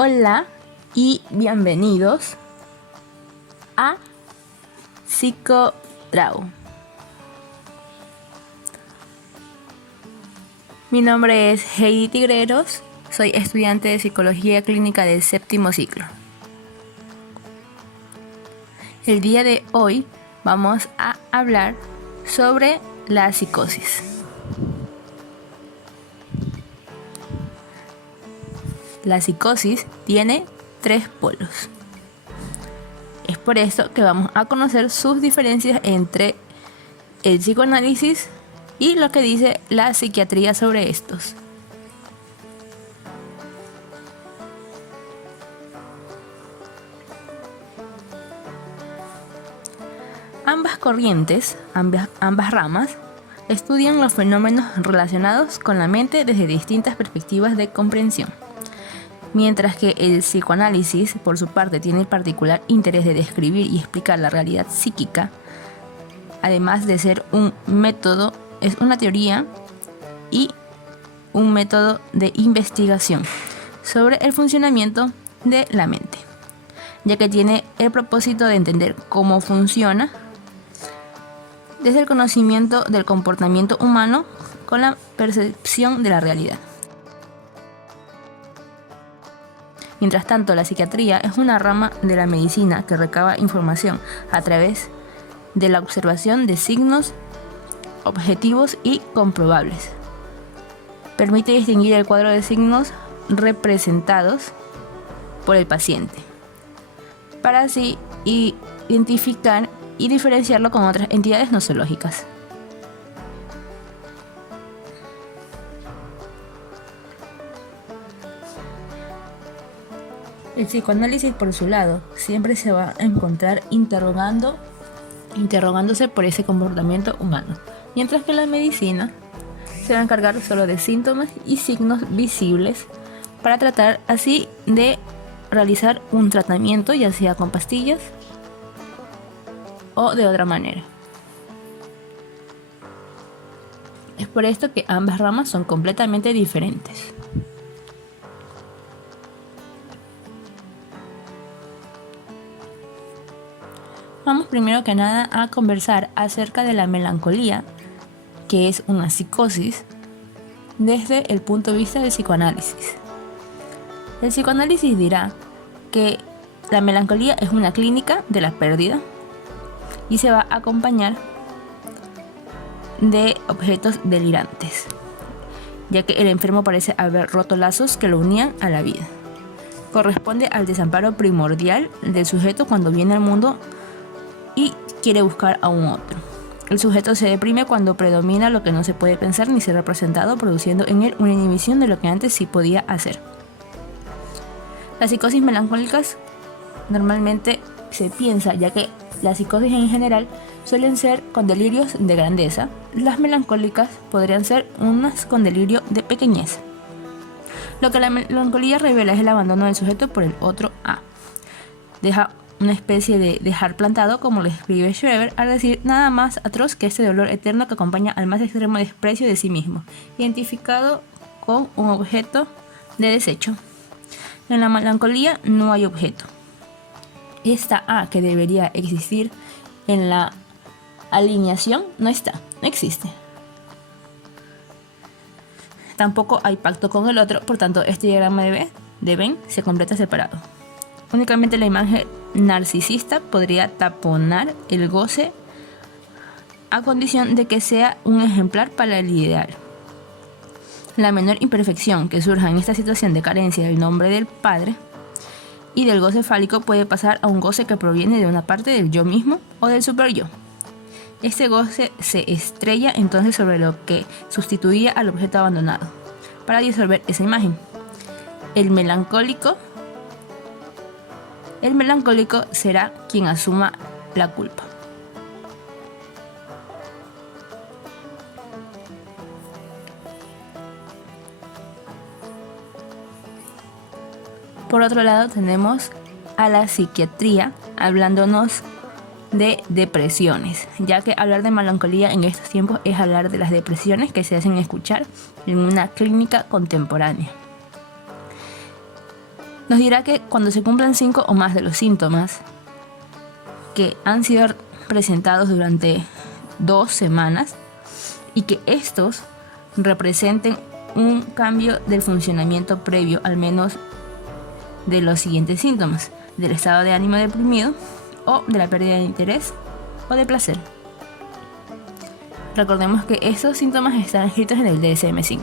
Hola y bienvenidos a Psicodrau. Mi nombre es Heidi Tigreros, soy estudiante de Psicología Clínica del 7º ciclo. El día de hoy vamos a hablar sobre la psicosis. La psicosis tiene 3 polos. Es por esto que vamos a conocer sus diferencias entre el psicoanálisis y lo que dice la psiquiatría sobre estos. Ambas corrientes, ambas ramas, estudian los fenómenos relacionados con la mente desde distintas perspectivas de comprensión. Mientras que el psicoanálisis, por su parte, tiene el particular interés de describir y explicar la realidad psíquica, además de ser un método, es una teoría y un método de investigación sobre el funcionamiento de la mente, ya que tiene el propósito de entender cómo funciona desde el conocimiento del comportamiento humano con la percepción de la realidad. Mientras tanto, la psiquiatría es una rama de la medicina que recaba información a través de la observación de signos objetivos y comprobables. Permite distinguir el cuadro de signos representados por el paciente, para así identificar y diferenciarlo con otras entidades nosológicas. El psicoanálisis, por su lado, siempre se va a encontrar interrogándose por ese comportamiento humano, mientras que la medicina se va a encargar solo de síntomas y signos visibles para tratar así de realizar un tratamiento, ya sea con pastillas o de otra manera. Es por esto que ambas ramas son completamente diferentes. Vamos primero que nada a conversar acerca de la melancolía, que es una psicosis, desde el punto de vista del psicoanálisis. El psicoanálisis dirá que la melancolía es una clínica de la pérdida y se va a acompañar de objetos delirantes, ya que el enfermo parece haber roto lazos que lo unían a la vida. Corresponde al desamparo primordial del sujeto cuando viene al mundo y quiere buscar a un otro. El sujeto se deprime cuando predomina lo que no se puede pensar ni ser representado, produciendo en él una inhibición de lo que antes sí podía hacer. Las psicosis melancólicas normalmente se piensa, ya que las psicosis en general suelen ser con delirios de grandeza, las melancólicas podrían ser unas con delirio de pequeñez. Lo que la melancolía revela es el abandono del sujeto por el otro A. Deja una especie de dejar plantado, como lo escribe Schreber, al decir nada más atroz que este dolor eterno que acompaña al más extremo desprecio de sí mismo, identificado con un objeto de desecho. En la melancolía no hay objeto. Esta A que debería existir en la alineación no está, no existe. Tampoco hay pacto con el otro, por tanto este diagrama de Venn se completa separado. Únicamente la imagen narcisista podría taponar el goce a condición de que sea un ejemplar para el ideal. La menor imperfección que surja en esta situación de carencia del nombre del padre y del goce fálico puede pasar a un goce que proviene de una parte del yo mismo o del super yo. Este goce se estrella entonces sobre lo que sustituía al objeto abandonado para disolver esa imagen. El melancólico será quien asuma la culpa. Por otro lado tenemos a la psiquiatría hablándonos de depresiones, ya que hablar de melancolía en estos tiempos es hablar de las depresiones que se hacen escuchar en una clínica contemporánea. Nos dirá que cuando se cumplan 5 o más de los síntomas que han sido presentados durante 2 semanas y que estos representen un cambio del funcionamiento previo al menos de los siguientes síntomas: del estado de ánimo deprimido o de la pérdida de interés o de placer. Recordemos que estos síntomas están escritos en el DSM-5.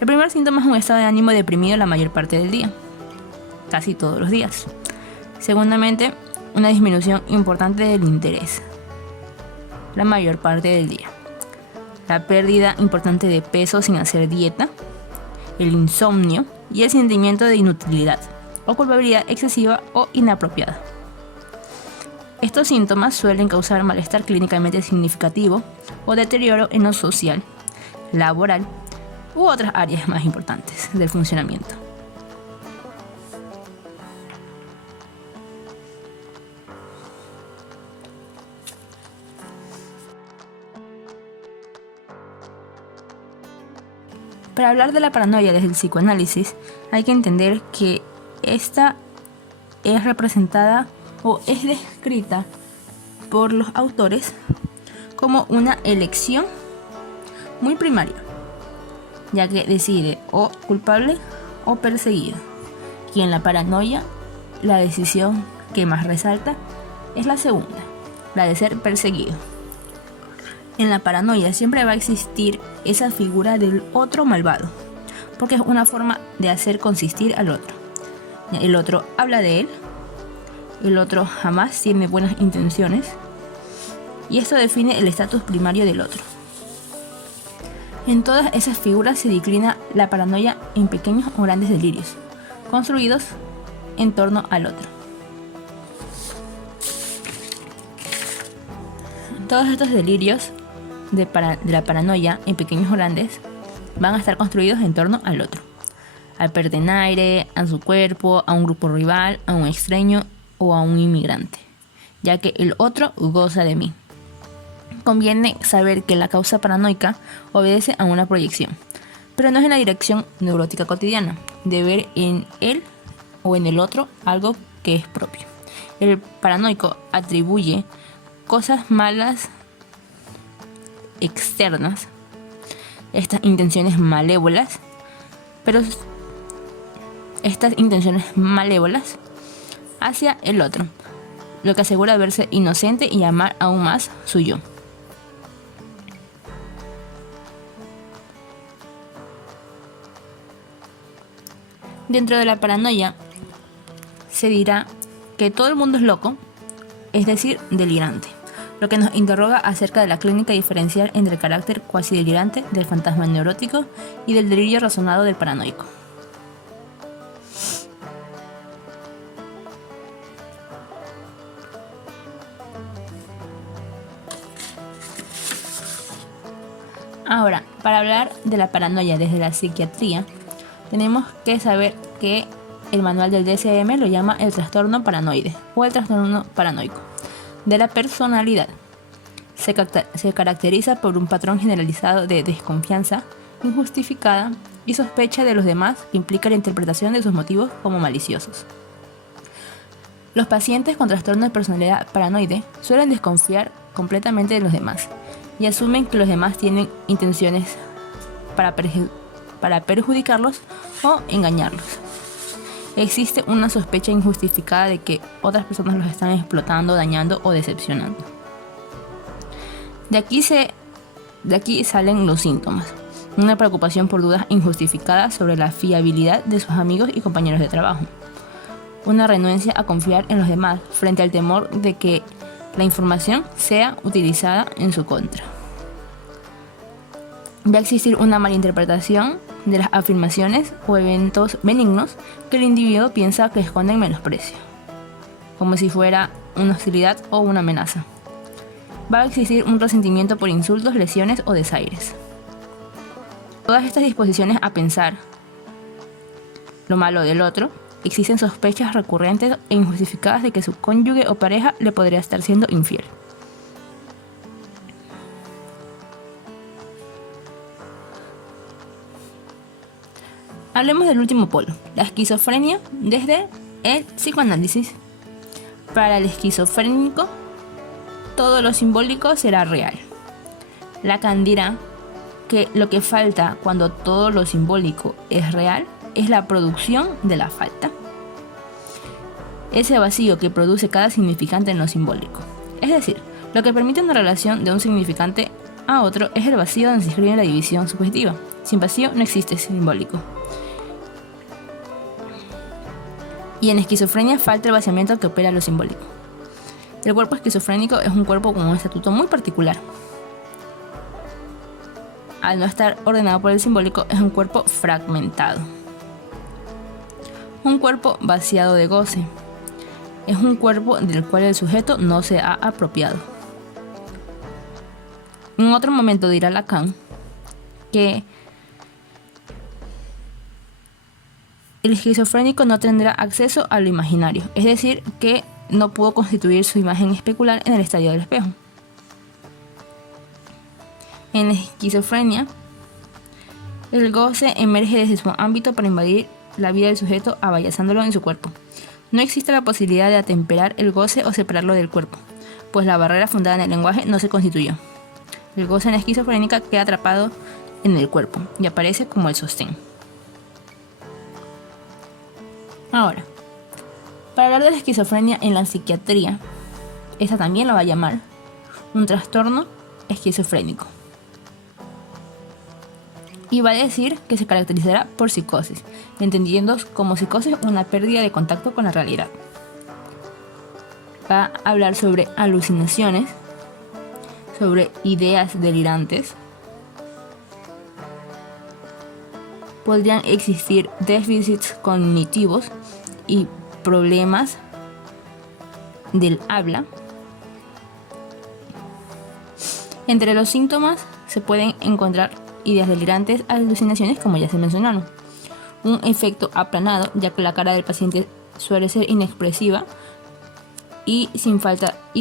El primer síntoma es un estado de ánimo deprimido la mayor parte del día, casi todos los días. Segundamente, una disminución importante del interés, la mayor parte del día. La pérdida importante de peso sin hacer dieta, el insomnio y el sentimiento de inutilidad o culpabilidad excesiva o inapropiada. Estos síntomas suelen causar malestar clínicamente significativo o deterioro en lo social, laboral u otras áreas más importantes del funcionamiento. Para hablar de la paranoia desde el psicoanálisis, hay que entender que esta es representada o es descrita por los autores como una elección muy primaria, ya que decide o culpable o perseguido. Y en la paranoia, la decisión que más resalta es la segunda, la de ser perseguido. En la paranoia siempre va a existir esa figura del otro malvado, porque es una forma de hacer consistir al otro. El otro habla de él, el otro jamás tiene buenas intenciones, y esto define el estatus primario del otro. En todas esas figuras se declina la paranoia en pequeños o grandes delirios, construidos en torno al otro. Todos estos delirios de la paranoia en pequeños o grandes van a estar construidos en torno al otro, al pertenaire, a su cuerpo, a un grupo rival, a un extraño o a un inmigrante, ya que el otro goza de mí. Conviene saber que la causa paranoica obedece a una proyección, pero no es en la dirección neurótica cotidiana de ver en él o en el otro algo que es propio. El paranoico atribuye cosas malas externas, estas intenciones malévolas, pero estas intenciones malévolas hacia el otro, lo que asegura verse inocente y amar aún más su yo. Dentro de la paranoia se dirá que todo el mundo es loco, es decir, delirante, lo que nos interroga acerca de la clínica diferencial entre el carácter cuasi delirante del fantasma neurótico y del delirio razonado del paranoico. Ahora, para hablar de la paranoia desde la psiquiatría, tenemos que saber que el manual del DSM lo llama el trastorno paranoide o el trastorno paranoico de la personalidad. Se caracteriza por un patrón generalizado de desconfianza injustificada y sospecha de los demás que implica la interpretación de sus motivos como maliciosos. Los pacientes con trastorno de personalidad paranoide suelen desconfiar completamente de los demás y asumen que los demás tienen intenciones para perjudicarlos o engañarlos. Existe una sospecha injustificada de que otras personas los están explotando, dañando o decepcionando. De aquí salen los síntomas: una preocupación por dudas injustificadas sobre la fiabilidad de sus amigos y compañeros de trabajo, una renuencia a confiar en los demás frente al temor de que la información sea utilizada en su contra. Va a existir una malinterpretación de las afirmaciones o eventos benignos que el individuo piensa que esconden menosprecio, como si fuera una hostilidad o una amenaza. Va a existir un resentimiento por insultos, lesiones o desaires. Todas estas disposiciones a pensar lo malo del otro, existen sospechas recurrentes e injustificadas de que su cónyuge o pareja le podría estar siendo infiel. Hablemos del último polo, la esquizofrenia desde el psicoanálisis. Para el esquizofrénico, todo lo simbólico será real. Lacan dirá que lo que falta cuando todo lo simbólico es real es la producción de la falta. Ese vacío que produce cada significante en lo simbólico. Es decir, lo que permite una relación de un significante a otro es el vacío donde se inscribe la división subjetiva. Sin vacío no existe simbólico. Y en esquizofrenia falta el vaciamiento que opera lo simbólico. El cuerpo esquizofrénico es un cuerpo con un estatuto muy particular. Al no estar ordenado por el simbólico, es un cuerpo fragmentado. Un cuerpo vaciado de goce. Es un cuerpo del cual el sujeto no se ha apropiado. En otro momento dirá Lacan que el esquizofrénico no tendrá acceso a lo imaginario, es decir, que no pudo constituir su imagen especular en el estadio del espejo. En la esquizofrenia, el goce emerge desde su ámbito para invadir la vida del sujeto avallazándolo en su cuerpo. No existe la posibilidad de atemperar el goce o separarlo del cuerpo, pues la barrera fundada en el lenguaje no se constituyó. El goce en la esquizofrénica queda atrapado en el cuerpo y aparece como el sostén. Ahora, para hablar de la esquizofrenia en la psiquiatría, esta también lo va a llamar un trastorno esquizofrénico. Y va a decir que se caracterizará por psicosis, entendiendo como psicosis una pérdida de contacto con la realidad. Va a hablar sobre alucinaciones, sobre ideas delirantes. Podrían existir déficits cognitivos y problemas del habla. Entre los síntomas se pueden encontrar ideas delirantes, alucinaciones, como ya se mencionaron. Un efecto aplanado, ya que la cara del paciente suele ser inexpresiva y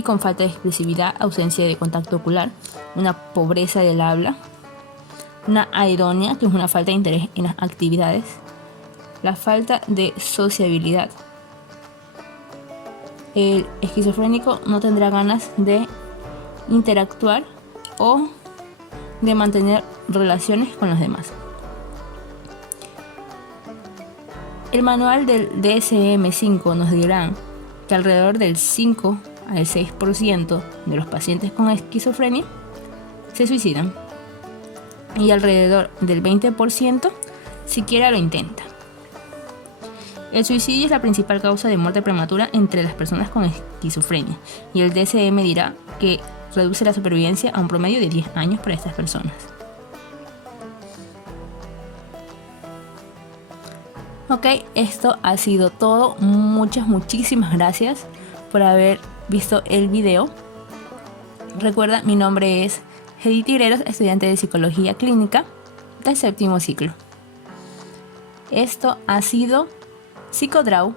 con falta de expresividad, ausencia de contacto ocular, una pobreza del habla, una aironia, que es una falta de interés en las actividades, la falta de sociabilidad. El esquizofrénico no tendrá ganas de interactuar o de mantener relaciones con los demás. El manual del DSM-5 nos dirá que alrededor del 5 al 6% de los pacientes con esquizofrenia se suicidan y alrededor del 20% siquiera lo intenta. El suicidio es la principal causa de muerte prematura entre las personas con esquizofrenia y el DSM dirá que reduce la supervivencia a un promedio de 10 años para estas personas. Ok, esto ha sido todo. Muchísimas gracias por haber visto el video. Recuerda, mi nombre es Heidi Tigreros, estudiante de Psicología Clínica del 7º ciclo. Esto ha sido Psicodraw.